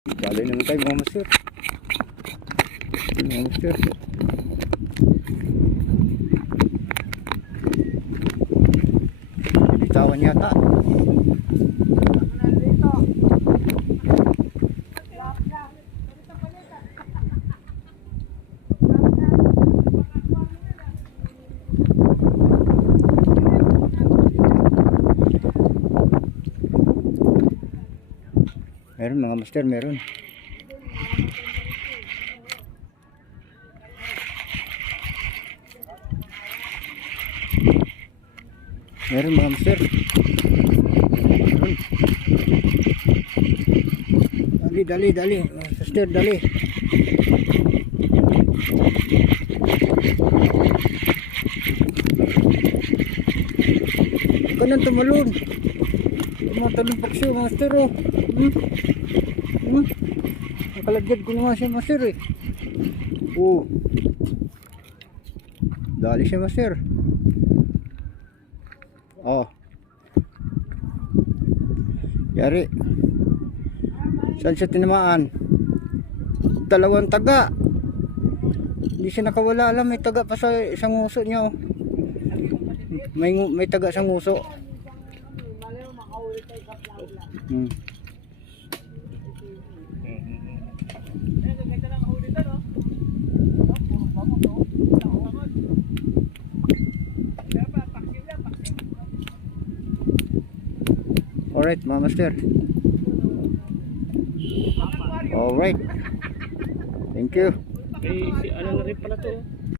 Dali naman tayo mga master. Mga master. Bitawan yata. Meron mga master, meron. Meron mga master. Meron. Dali. Master, dali. Ikaw nang tumalon. Tumatalon pa siya, master, oh. Nakalagyan ko naman siya, master, eh. Oh. Dali siya, master. Oh. Yari. Saan siya tinamaan? Dalawang taga. Hindi siya nakawala, alam. May taga pa sa isang nguso niya, oh. May taga sa nguso. Alright mga master. Alright. Thank you. Eh, si ano na rin pala to.